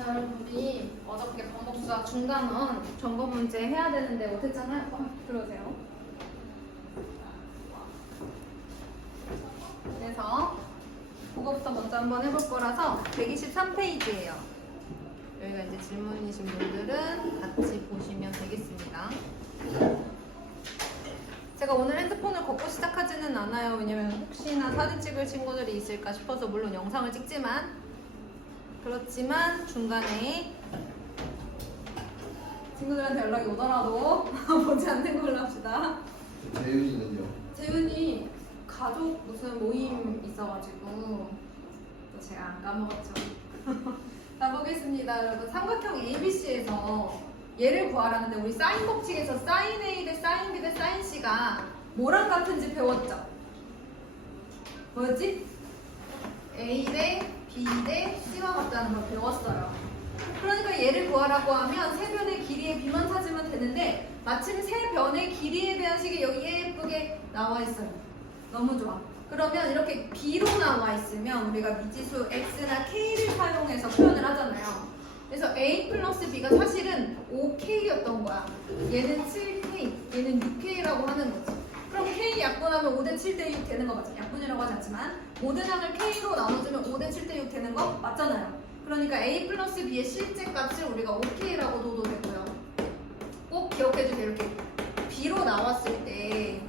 자, 여러분이 어저께 반복수학 중간원 점검 문제 해야 되는데 못했잖아요. 어, 들어오세요. 그래서 그거부터 먼저 한번 해볼 거라서 123페이지예요. 여기가 이제 질문이신 분들은 같이 보시면 되겠습니다. 제가 오늘 핸드폰을 걷고 시작하지는 않아요. 왜냐면 혹시나 사진 찍을 친구들이 있을까 싶어서 물론 영상을 찍지만 그렇지만 중간에 친구들한테 연락이 오더라도 보지 않는 걸로 합시다. 재윤이는요? 재윤이 가족 무슨 모임 있어가지고 또 제가 안 까먹었죠. 자 보겠습니다, 여러분. 삼각형 ABC에서 얘를 구하라는데 우리 사인 법칙에서 사인 A 대 사인 B 대 사인 C가 뭐랑 같은지 배웠죠? 뭐였지? A 대 B 대 C와 같다는 걸 배웠어요. 그러니까 얘를 구하라고 하면 세 변의 길이의 B만 찾으면 되는데 마침 세 변의 길이에 대한 식이 여기 예쁘게 나와 있어요. 너무 좋아. 그러면 이렇게 B로 나와 있으면 우리가 미지수 X나 K를 사용해서 표현을 하잖아요. 그래서 A 플러스 B가 사실은 5K였던 거야. 얘는 7K, 얘는 6K라고 하는 거지. 약분하면 5대 7 대 6 되는 거 맞죠? 약분이라고 하지 않지만 모든 항을 K로 나눠주면 5대 7 대 6 되는 거 맞잖아요. 그러니까 A 플러스 B의 실제 값을 우리가 5K라고 둬도 되고요. 꼭 기억해 주세요. 이렇게 B로 나왔을 때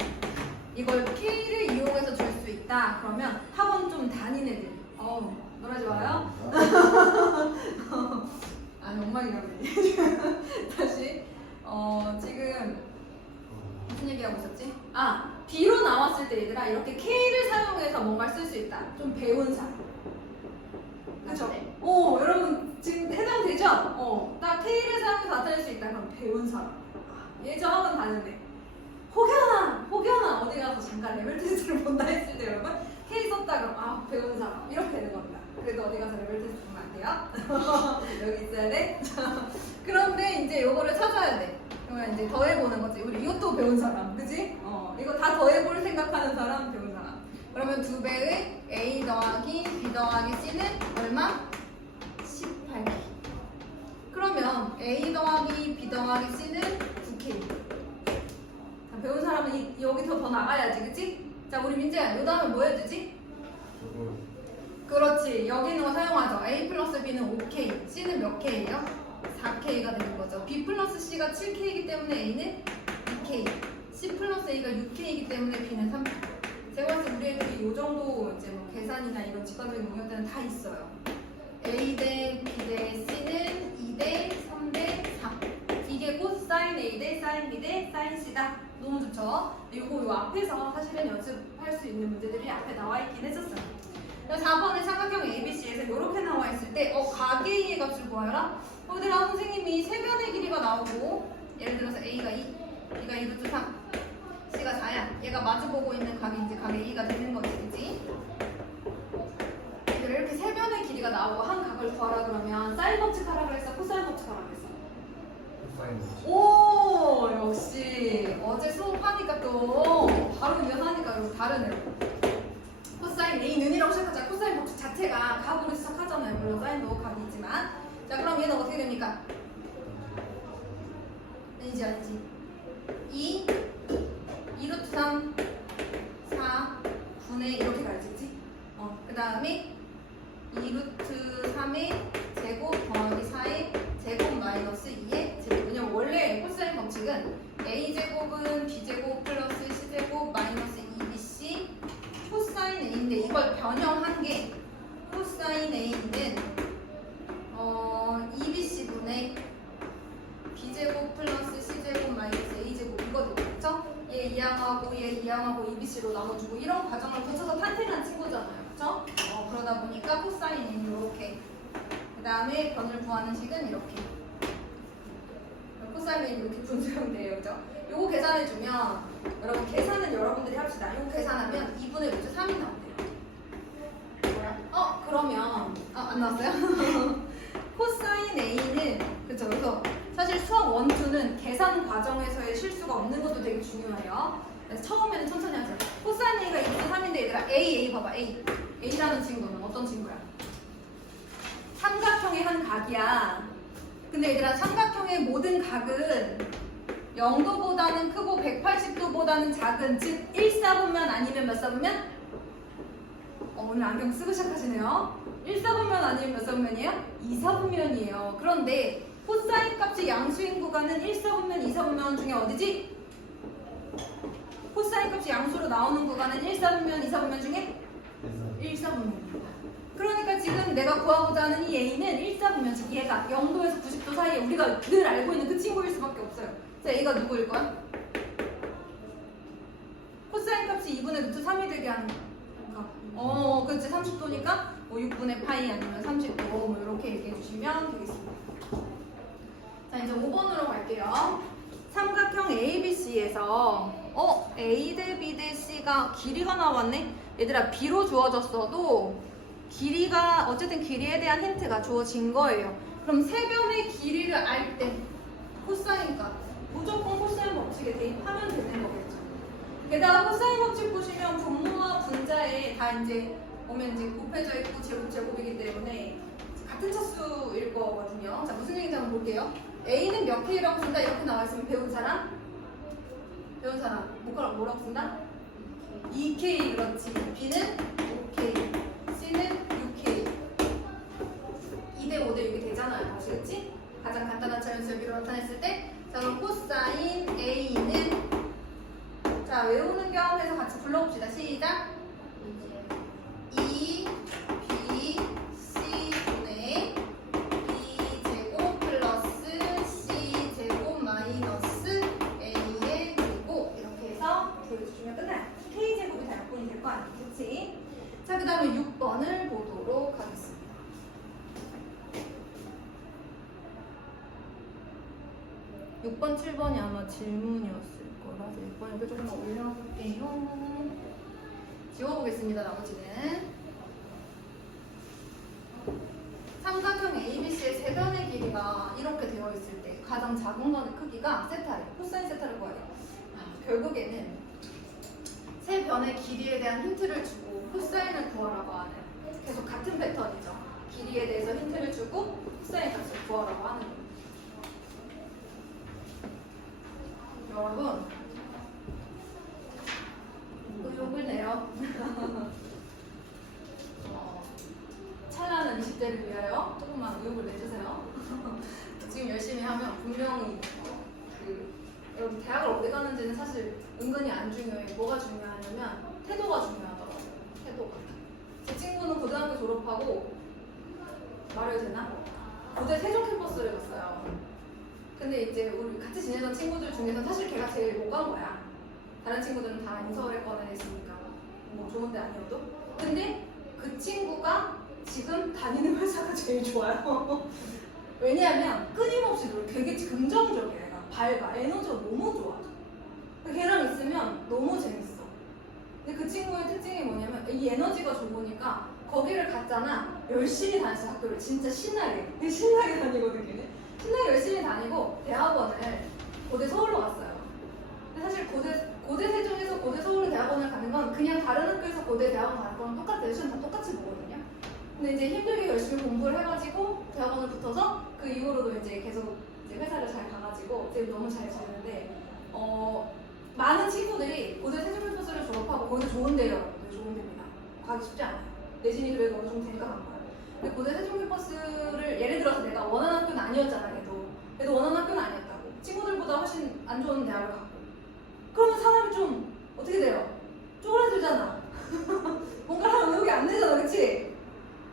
이걸 K를 이용해서 줄 수 있다. 그러면 학원 좀 다닌 애들. 어, 놀라지 마요. 아니 엉망이라고 다시 어 지금 무슨 얘기하고 있었지? 아 B로 나왔을 때 얘들아 이렇게 K를 사용해서 뭔가를 쓸 수 있다. 좀 배운 사람. 그쵸? 네. 어 여러분 지금 해당되죠? 어 나 K를 사용해서 나타낼 수 있다. 그럼 배운 사람. 저학은 다른데. 혹여나 혹여나 어디 가서 잠깐 레벨 테스트를 본다 했을 때 여러분 K 썼다 그럼 아 배운 사람 이렇게 되는 겁니다. 그래도 어디 가서 레벨 테스트 보면 안 돼요. 여기 있어야 돼. 자, 그런데 이제 요거를 찾아야 돼. 그러면 이제 더해보는 거지. 우리 이것도 배운 사람, 그지? 어, 이거 다 더해볼 생각하는 사람, 배운 사람. 그러면 두 배의 A 더하기 B 더하기 C는 얼마? 18K. 그러면 A 더하기 B 더하기 C는 9K. 자, 배운 사람은 이, 여기서 더 나가야지, 그치? 자, 우리 민재야, 요 다음에 뭐 해주지? 저거 그렇지. 여기 있는 거 사용하죠. A 플러스 B는 5K, C는 몇 K예요? 4K가 되는 거죠. B 플러스 C가 7K이기 때문에 A는 2K, C 플러스 A가 6K이기 때문에 B는 3K. 제가 봤을 때 우리 애들이 이 정도 이제 뭐 계산이나 이런 직관적인 능력들은 다 있어요. A 대 B 대 C는 2대 3대 4. 이게 곧 사인 A 대 사인 B 대 사인 C다. 너무 좋죠? 이거 요 앞에서 사실은 연습할 수 있는 문제들이 앞에 나와 있긴 했었어요. 4번의 삼각형 ABC에서 이렇게 나와 있을 때, 어, 가계의 값을 구하라? 어, 얘들아, 선생님이 세 변의 길이가 나오고, 예를 들어서 A가 2, B가 2 루트 3, C가 4야. 얘가 마주보고 있는 각이 이제 각의 2가 되는 거지, 그지? 이렇게 세 변의 길이가 나오고 한 각을 구하라 그러면 사인 법칙 하라 그랬어? 코사인 법칙 하라 그랬어? 사인 오, 역시. 어제 수업하니까 또 바로 이어하니까 그리고 다르네요. 코사인 A 는이라고 시작하자. 코사인 법칙 자체가 각으로 시작하잖아요. 물론 사인도 각이지만. 자, 그럼 얘는 어떻게 됩니까? 아니지, 아니지. 2, 2루트 3, 4, 9네 이렇게 그치? 어, 그 다음에 2루트 3의 제곱 더하기 4의 제곱 마이너스 2의 제곱. 왜냐면 원래 코사인 법칙은 a제곱은 b제곱 플러스 코사인 a인데 이걸 변형한 게 코사인 a는 어 2bc분의 b제곱 플러스 c제곱 마이너스 a제곱 이거죠 그렇죠? 얘 이항하고 얘 이항하고 2bc로 나눠주고 이런 과정을 거쳐서 탄생한 친구잖아요 그렇죠? 어, 그러다 보니까 코사인 a는 이렇게 그 다음에 변을 구하는 식은 이렇게 코사인 a는 이렇게 분수형돼요 그죠? 요거 계산해주면 여러분 계산은 여러분들이 합시다 요거 계산하면 2분의 루트 3이 나온대요 뭐야? 어 그러면 아, 안 나왔어요? 코사인 A는 그쵸 그래서 사실 수학 1, 2는 계산 과정에서의 실수가 없는 것도 되게 중요해요 그래서 처음에는 천천히 하세요 코사인 A가 2분의 3인데 얘들아 A, A 봐봐 A A라는 친구는 어떤 친구야? 삼각형의 한 각이야. 근데 얘들아 삼각형의 모든 각은 0도보다는 크고 180도보다는 작은 즉 1사분면 아니면 몇 사분면? 어, 오늘 안경 쓰고 시작하시네요. 1사분면 아니면 몇 사분면이에요? 2사분면이에요. 그런데 코사인 값이 양수인 구간은 1사분면, 2사분면 중에 어디지? 코사인 값이 양수로 나오는 구간은 1사분면, 2사분면 중에 1사분면입니다. 그러니까 지금 내가 구하고자 하는 이 A는 1사분면, 즉 얘가 0도에서 90도 사이에 우리가 늘 알고 있는 그 친구일 수밖에 없어요. 자, A가 누구일 거야? 코사인 값이 2분의 루트 3이 되게 하는 값. 어, 그치. 30도니까 뭐 6분의 파이 아니면 30도 뭐 이렇게 얘기해 주시면 되겠습니다. 자, 이제 5번으로 갈게요. 삼각형 ABC에서 어, A 대 B 대 C가 길이가 나왔네? 얘들아, B로 주어졌어도 길이가 어쨌든 길이에 대한 힌트가 주어진 거예요. 그럼 세 변의 길이를 알 때 코사인 값 무조건 코사인 법칙에 대입하면 되는 거겠죠. 게다가 코사인 법칙 보시면 분모와 분자에 다 이제 보면 이제 곱해져 있고 제곱 제곱이기 때문에 같은 차수일 거거든요. 자 무슨 얘기인지 한번 볼게요. A는 몇 K라고 쓴다 이렇게 나와 있으면 배운 사람? 배운 사람 뭐라고 뭐라고 쓴다? 2K 그렇지. B는 5K, C는 6K. 2대 5대 6이 되잖아요. 아시겠지? 가장 간단한 자연수 여기로 나타냈을 때 자, 그럼 코사인 A 질문이었을 거라 6번 여기 조금 올려볼게요. 지워보겠습니다. 나머지는 삼각형 ABC의 세 변의 길이가 이렇게 되어 있을 때 가장 작은 거는 크기가 세타예요. 코사인 세타를 돼요. 아, 결국에는 세 변의 길이에 대한 힌트를 주고 코사인을 구하라고 하는 계속 같은 패턴이죠. 길이에 대해서 힌트를 주고 코사인 값을 구하라고 하는 겁니다. 여러분 의욕을 내요. 어, 찬란한 20대를 위하여 조금만 의욕을 내주세요. 지금 열심히 하면 분명히 어, 그 여러분 대학을 어디 가는지는 사실 은근히 안 중요해요. 뭐가 중요하냐면 태도가 중요하더라고요. 태도가. 제 친구는 고등학교 졸업하고 말해도 되나? 고대 세종 캠퍼스를 갔어요. 근데 이제 우리 같이 지내던 친구들 중에서 사실 걔가 제일 못 간 거야. 다른 친구들은 다 인서울에 거나 했으니까 뭐 좋은데 아니어도. 근데 그 친구가 지금 다니는 회사가 제일 좋아요. 왜냐하면 끊임없이 되게 긍정적이야. 얘가 밝아. 에너지가 너무 좋아. 걔랑 있으면 너무 재밌어. 근데 그 친구의 특징이 뭐냐면 이 에너지가 좋으니까 거기를 갔잖아. 열심히 다녔어 학교를 진짜 신나게. 되게 신나게 다니거든 걔는. 신나게 열심히 다니고 대학원을 고대 서울로 갔어요. 근데 사실 고대 고대 세종에서 고대 서울 대학원을 가는 건 그냥 다른 학교에서 고대 대학원 가는 거랑 똑같아요. 시험 다 똑같이 보거든요. 근데 이제 힘들게 열심히 공부를 해가지고 대학원을 붙어서 그 이후로도 이제 계속 이제 회사를 잘 가가지고 지금 너무 잘 지내는데 어 많은 친구들이 고대 세종 캠퍼스를 졸업하고 거기서 좋은 데요. 좋은 데입니다. 가기 쉽지 않아요. 내신이 그래도 어느 정도 되니까 간 거예요. 근데 고대 세종 캠퍼스를 예를 들어서 내가 원하는 학교는 아니었잖아, 걔도. 걔도 원하는 학교는 아니었다고. 친구들보다 훨씬 안 좋은 대학을 갔고. 그러면 사람이 좀 어떻게 돼요? 쪼그라들잖아. 뭔가 하면 의욕이 안 되잖아, 그치?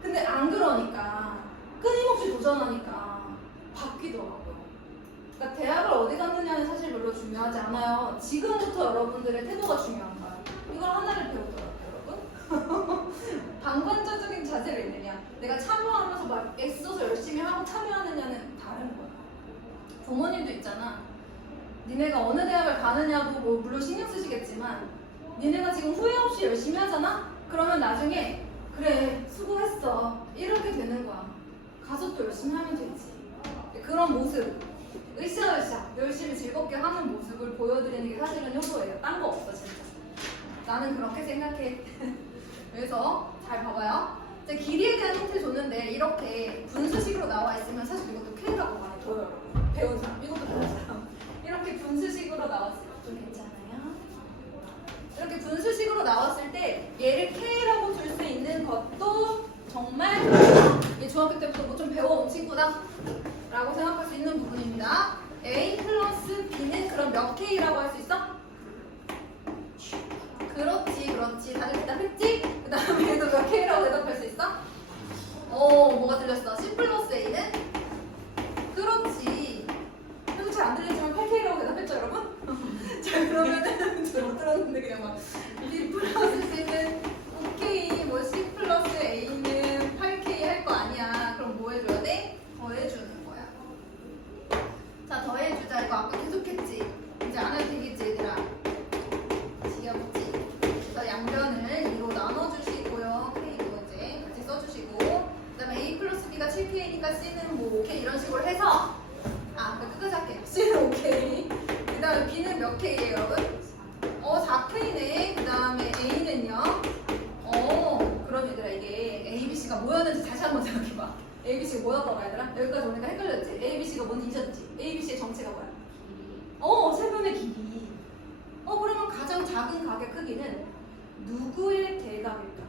근데 안 그러니까 끊임없이 도전하니까 바뀌더라고요. 그러니까 대학을 어디 갔느냐는 사실 별로 중요하지 않아요. 지금부터 여러분들의 태도가 중요한 거예요. 이걸 하나를 배우더라고요, 여러분. 방관자적인 자세를 있느냐, 내가 참여하면서 막 애써서 열심히 하고 참여하느냐는 다른 거야. 부모님도 있잖아. 니네가 어느 대학을 가느냐도 뭐 물론 신경 쓰시겠지만, 니네가 지금 후회 없이 열심히 하잖아? 그러면 나중에, 그래, 수고했어. 이렇게 되는 거야. 가서 또 열심히 하면 되지. 그런 모습, 으쌰으쌰, 열심히 즐겁게 하는 모습을 보여드리는 게 사실은 효도예요. 딴 거 없어, 진짜. 나는 그렇게 생각해. 그래서 잘 봐봐요. 이제 길이에 대한 힌트 줬는데 이렇게 분수식으로 나와 있으면 사실 이것도 K라고 많이 보여요. 배운 사람, 이것도 배운 사람. 이렇게 분수식으로 나왔을 때좀 괜찮아요? 이렇게 분수식으로 나왔을 때 얘를 K라고 줄 수 있는 것도 정말 얘 중학교 때부터 뭐 좀 배워온 친구다 라고 생각할 수 있는 부분입니다. A 플러스 B는 그럼 몇 K라고 할 수 있어? 그렇지, 그렇지. 다들 대답했지? 그 다음에 얘도 몇 K라고 대답할 수 있어? 어, 뭐가 들렸어? C 플러스 A는? 그렇지. 그래도 잘안 들리지만 8K라고 대답했죠, 여러분? 자, 그러면은 잘 못 들었는데 그냥 막 다시 한번 생각해봐. ABC가 뭐였다고 얘들아? 여기까지 오니까 헷갈렸지? ABC가 뭔지 잊었지? ABC의 정체가 뭐야? 어, 세변의 길이. 어, 그러면 가장 작은 가게 크기는 누구의 대각일까?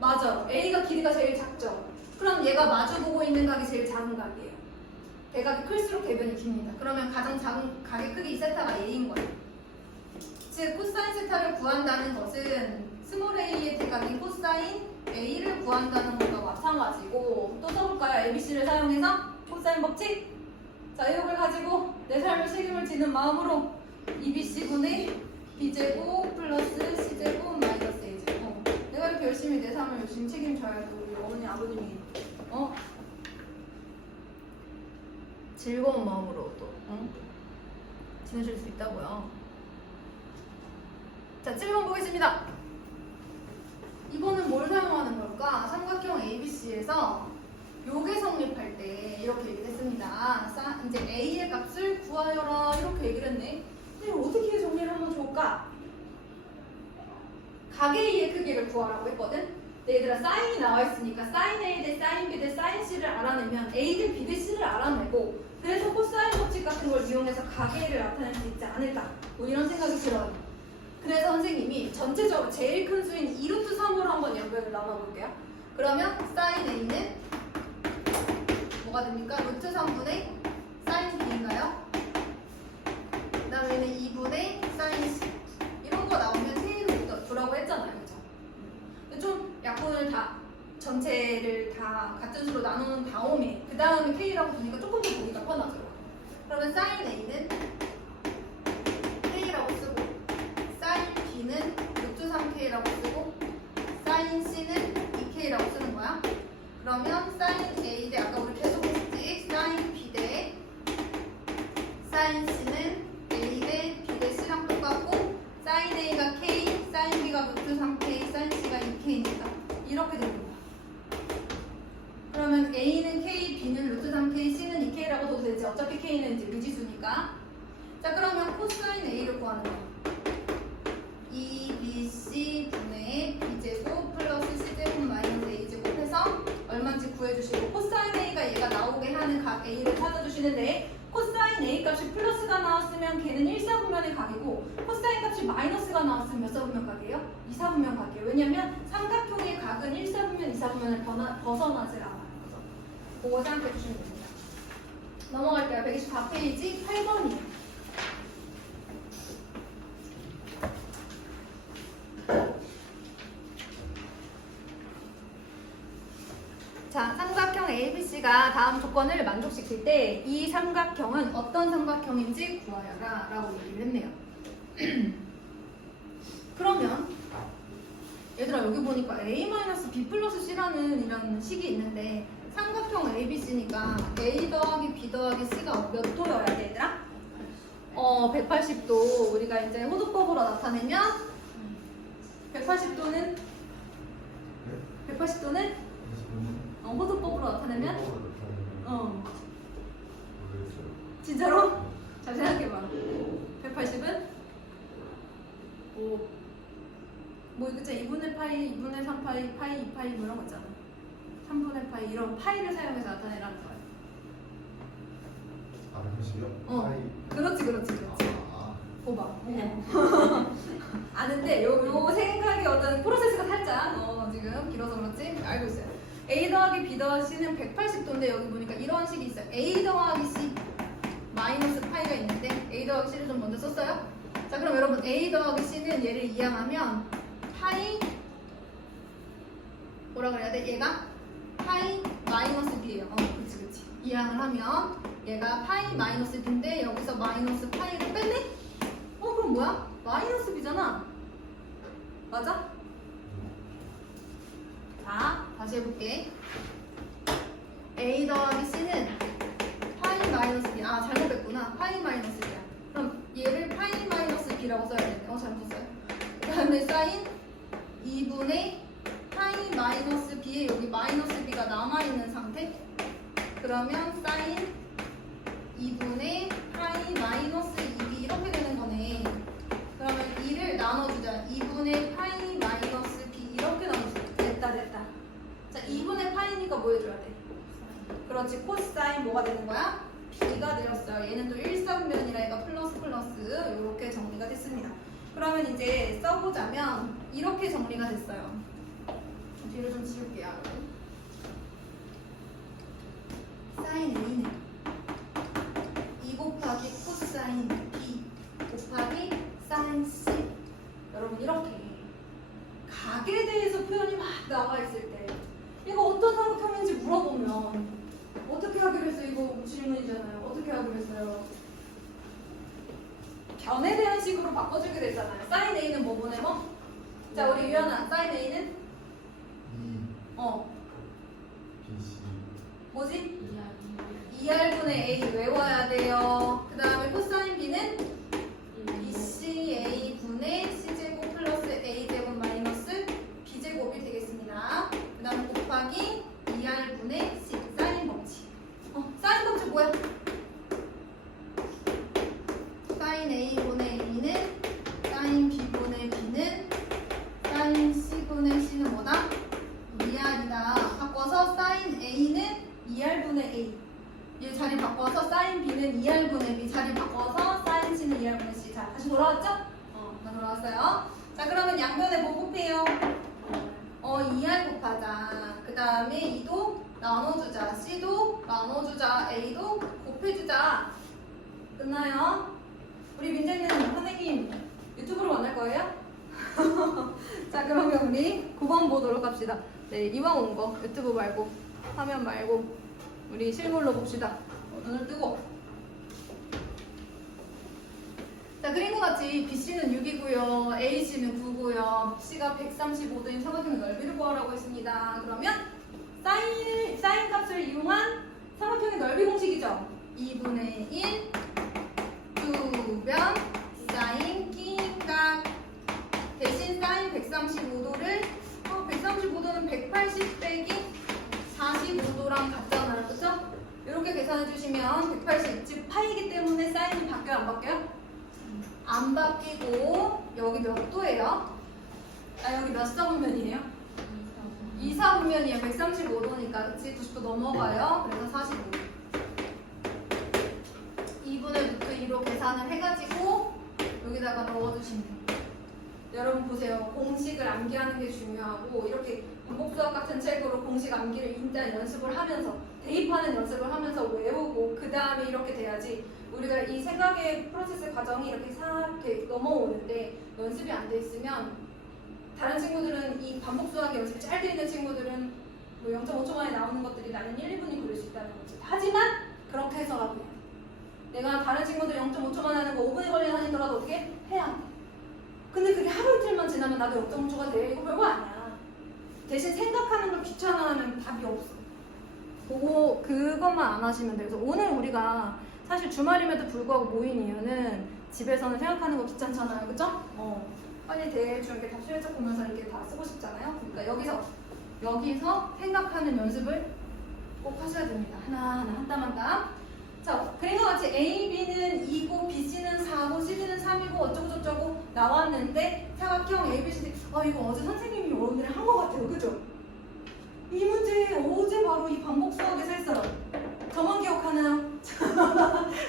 맞아. A가 길이가 제일 작죠. 그럼 얘가 마주보고 있는 각이 제일 작은 각이에요. 대각이 클수록 대변이 깁니다. 그러면 가장 작은 각의 크기 이 세타가 A인 거예요. 즉 코사인 세타를 구한다는 것은 스몰 a의 대각인 코사인 a를 구한다는 것과 마찬가지고 또 써볼까요? ABC를 사용해서 코사인 법칙 자 이걸 가지고 내 삶을 책임을 지는 마음으로 2bc분의 b제곱 플러스 c제곱 마이너스 a제곱 어, 내가 이렇게 열심히 내 삶을 열심히 책임져야 우리 어머니 아버님이 어? 즐거운 마음으로 또 어? 지내실 수 있다고요 자, 질문 보겠습니다. 이거는 뭘 사용하는 걸까? 삼각형 ABC에서 요게 성립할 때 이렇게 얘기를 했습니다. 싸- 이제 A의 값을 구하여라 이렇게 얘기를 했네. 근데 어떻게 정리를 하면 좋을까? 가계 A의 크기를 구하라고 했거든. 얘들아 사인이 나와 있으니까 사인 A 대 사인 B 대 사인 C를 알아내면 A 대 B 대 C를 알아내고 그래서 코사인 법칙 같은 걸 이용해서 가계 A를 나타낼 수 있지 않을까? 뭐 이런 생각이 들어요. 그래서 선생님이 전체적으로 제일 큰 수인 2루트 3으로 한번 연결을 나눠볼게요. 그러면 사인 A는 뭐가 됩니까? 루트 3분의 사인 B인가요? 그 다음에는 2분의 사인 C 이런 거 나오면 세로 두라고 했잖아요. 그죠? 좀 약분을 다 전체를 다 같은 수로 나누는 다음에 그 다음에 K라고 두니까 조금 더 보기가 편하죠. 그러면 사인 A는 K라고 쓰고 사인 B는 루트 3K라고 쓰고 사인 C는 2K라고 쓰는 거야. 그러면 사인 A 대 아까 우리 계속 했지 사인 B 대 사인 C는 A 대 B 대 C랑 똑같고 사인 A가 K, 사인 B가 루트 3K, 사인 C가 2K니까 이렇게 되는 거야. 그러면 A는 K, B는 루트 3K, C는 2K라고 둬도 되지. 어차피 K는 이제 미지수니까. 자 그러면 코사인 A를 구하는 거야. 2bc 분의 b제곱 플러스 c제곱 마이너스 a제곱 해서 얼마인지 구해주시고 코사인 a가 얘가 나오게 하는 각 a를 찾아주시는데 코사인 a 값이 플러스가 나왔으면 걔는 1사분면의 각이고 코사인 값이 마이너스가 나왔으면 몇 사분면 각이에요? 2사분면 각이에요. 왜냐면 삼각형의 각은 1사분면, 2사분면을 벗어나질 않아요. 그거 생각해 주시면 됩니다. 넘어갈게요. 124페이지 8번이에요 자, 삼각형 ABC가 다음 조건을 만족시킬 때 이 삼각형은 어떤 삼각형인지 구하여라 라고 얘기를 했네요. 그러면 얘들아 여기 보니까 A-B 플러스 C라는 이런 식이 있는데 삼각형 ABC니까 A 더하기 B 더하기 C가 몇 도여야 돼 얘들아? 어 180도 우리가 이제 호두법으로 나타내면 180도는 180도는 어, 호두법으로 나타내면 어 진짜로? 잘 생각해봐 180은 5뭐 그쵸 2분의 8 파이, 2분의 3 파이, 파이, 2 파이 뭐 이런 거 있잖아. 3분의 파이 이런 파이를 사용해서 나타내라는 거야. 아, 그러시요? 어. 파이. 그렇지, 그렇지, 그렇지. 아, 봐봐. 아는데 요, 요 생각이 어떤 프로세스가 살짝 어, 지금 길어서 그렇지 알고 있어요. A 더하기 B 더하기 C는 180도인데 여기 보니까 이런 식이 있어요. A 더하기 C 마이너스 파이가 있는데 A 더하기 C를 좀 먼저 썼어요. 자 그럼 여러분 A 더하기 C는 얘를 이항하면 파이 뭐라 그래야 돼? 얘가 파이 마이너스 B예요. 어, 그렇지 그렇지. 이항을 하면 얘가 파이 마이너스 B인데 여기서 마이너스 파이를 뺐네? 어 그럼 뭐야? 마이너스 B잖아. 맞아? 자 다시 해볼게. A 더하기 C는 파이 마이너스 B. 아 잘못 뺐구나. 파이 마이너스 B야. 그럼 얘를 파이 마이너스 B라고 써야 되는데 어 잘못 썼어요. 그 다음에 사인 2분의 파이 마이너스 B에 여기 마이너스 B가 남아있는 상태. 그러면 사인 2분의 파이 마이너스 2b 이렇게 되는 거네. 그러면 2를 나눠주자. 2분의 2분의 파이니까 뭐 해줘야 돼? 그렇지 코사인 뭐가 되는 거야? b가 되었어요. 얘는 또 1사분면이라 얘가 플러스 플러스 이렇게 정리가 됐습니다. 그러면 이제 써보자면 이렇게 정리가 됐어요. 뒤를 좀 지울게요. 사인 A는 2 곱하기 코사인 B 곱하기 사인 C 여러분 이렇게 각에 대해서 표현이 막 나와 있을 때 이거 어떤 삼각형인지 물어보면 어떻게 하기로 했어요? 이거 질문이잖아요. 어떻게 하기로 했어요? 변에 대한 식으로 바꿔주기로 했잖아요. 사인 A는 뭐 보내고? 자 우리 유연아 사인 A는 2, 어 B, C. 뭐지? 2R분의 A 외워야 돼요. 그 다음에 코사인 B는 BCA 분의 C제곱 플러스 A제곱 마이너스 B제곱이 되겠습니다. 그 다음 곱하기 2R 분의 C 사인 법칙. 어, 사인 법칙 뭐야? 사인 A 분의 A는 사인 B 분의 B는 사인 C 분의 C는 뭐다? 2R이다. 바꿔서 사인 A는 2R분의 A. 얘 자리 바꿔서 사인 B는 2R분의 B. 자리 바꿔서 사인 C는 2R분의 C. 자, 다시 돌아왔죠? 어, 다 돌아왔어요. 자, 그러면 양변에 뭐 곱해요? 어, 2R 곱하자. 그 다음에 2도 나눠주자. C도 나눠주자. A도 곱해주 자. 끝나요? 우리 민재는 선생님 유튜브로 만날 거예요? 자, 그러면 우리 9번 보도록 합시다. 네, 이왕 온 거 유튜브 말고 화면 말고 우리 실물로 봅시다. 어, 눈을 뜨고. 자, 그림과 같이 BC는 6이고요. AC는 9고요. C가 135도인 삼각형의 넓이를 구하라고 했습니다. 그러면 사인, 사인 값을 이용한 삼각형의 넓이 공식이죠. 2분의 1 두변 사인 끼각 대신 사인 135도를 어, 135도는 180 빼기 45도랑 같잖아요. 그죠? 이렇게 계산해 주시면 180, 즉 파이기 때문에 사인이 바뀌어요? 안 바뀌어요? 안 바뀌고 여기 몇 도예요? 아 여기 몇 사분면이에요? 2 사분면이에요. 135도니까 그치? 90도 넘어가요. 그래서 45도. 2분의 루트 2로 계산을 해가지고 여기다가 넣어주시면 돼요. 여러분 보세요. 공식을 암기하는 게 중요하고 이렇게 반복수학 같은 책으로 공식 암기를 일단 연습을 하면서 대입하는 연습을 하면서 외우고 그 다음에 이렇게 돼야지 우리가 이 생각의 프로세스 과정이 이렇게 싹 이렇게 넘어오는데 연습이 안 돼 있으면 다른 친구들은 이 반복수학 연습이 잘돼 있는 친구들은 뭐 0.5초 만에 나오는 것들이 나는 1, 2분이 걸릴 수 있다는 거지. 하지만 그렇게 해서라도. 내가 다른 친구들 0.5초 만에 하는 거 5분에 걸리는 하더라도 어떻게 해야 돼. 근데 그게 하루 이틀만 지나면 나도 0.5초가 돼. 이거 별거 아니야. 대신 생각하는 걸 귀찮아하면 답이 없어. 그거 그것만 안 하시면 돼요. 그래서 오늘 우리가 사실 주말임에도 불구하고 모인 이유는 집에서는 생각하는 거 귀찮잖아요, 그죠? 어. 빨리 대충 이렇게 답실책 보면서 이렇게 다 쓰고 싶잖아요. 그러니까 여기서 여기서 생각하는 연습을 꼭 하셔야 됩니다. 하나하나 한 땀 한 땀. 나왔는데 사각형 A, B, C, D 어 이거 어제 선생님이 여러분들이 한 것 같아요. 그죠? 이 문제 어제 바로 이 반복 수학에서 했어요. 저만 기억하나요?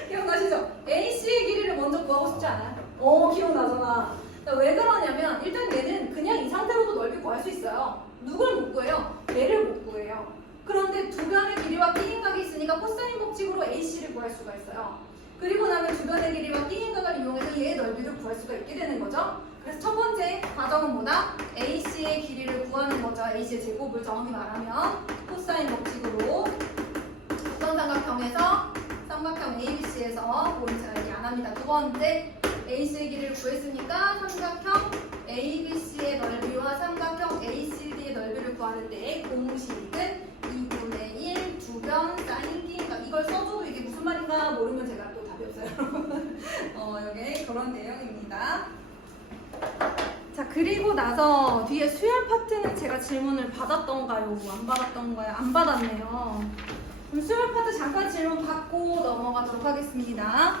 기억나시죠? AC의 길이를 먼저 구하고 싶지 않아요? 어, 기억나잖아. 그러니까 왜 그러냐면 일단 얘는 그냥 이 상태로도 넓이 구할 수 있어요. 누굴 못 구해요? 얘를 못 구해요. 그런데 두 변의 길이와 삐인각이 있으니까 코사인 법칙으로 AC를 구할 수가 있어요. 그리고 나면 주변의 길이와 삐인각을 이용해서 얘의 넓이를 구할 수가 있게 되는 거죠. 그래서 첫 번째 과정은 뭐다? AC의 길이를 AC의 제곱을 정확히 말하면 코사인 법칙으로 어떤 삼각형에서 삼각형 ABC에서 보이지 않게 안 합니다. 두 번째 AC의 길이를 구했으니까 삼각형 ABC의 넓이와 삼각형 ACD의 넓이를 구하는 데 공식은 2분의 1 두변 사인 B인가 이걸 써줘도 이게 무슨 말인가 모르면 제가 또 답이 없어요. 어 여기 그런 내용입니다 자 그리고 나서 뒤에 수열 파트는 제가 질문을 받았던가요? 안 받았던가요? 안 받았네요. 그럼 수열 파트 잠깐 질문 받고 넘어가도록 하겠습니다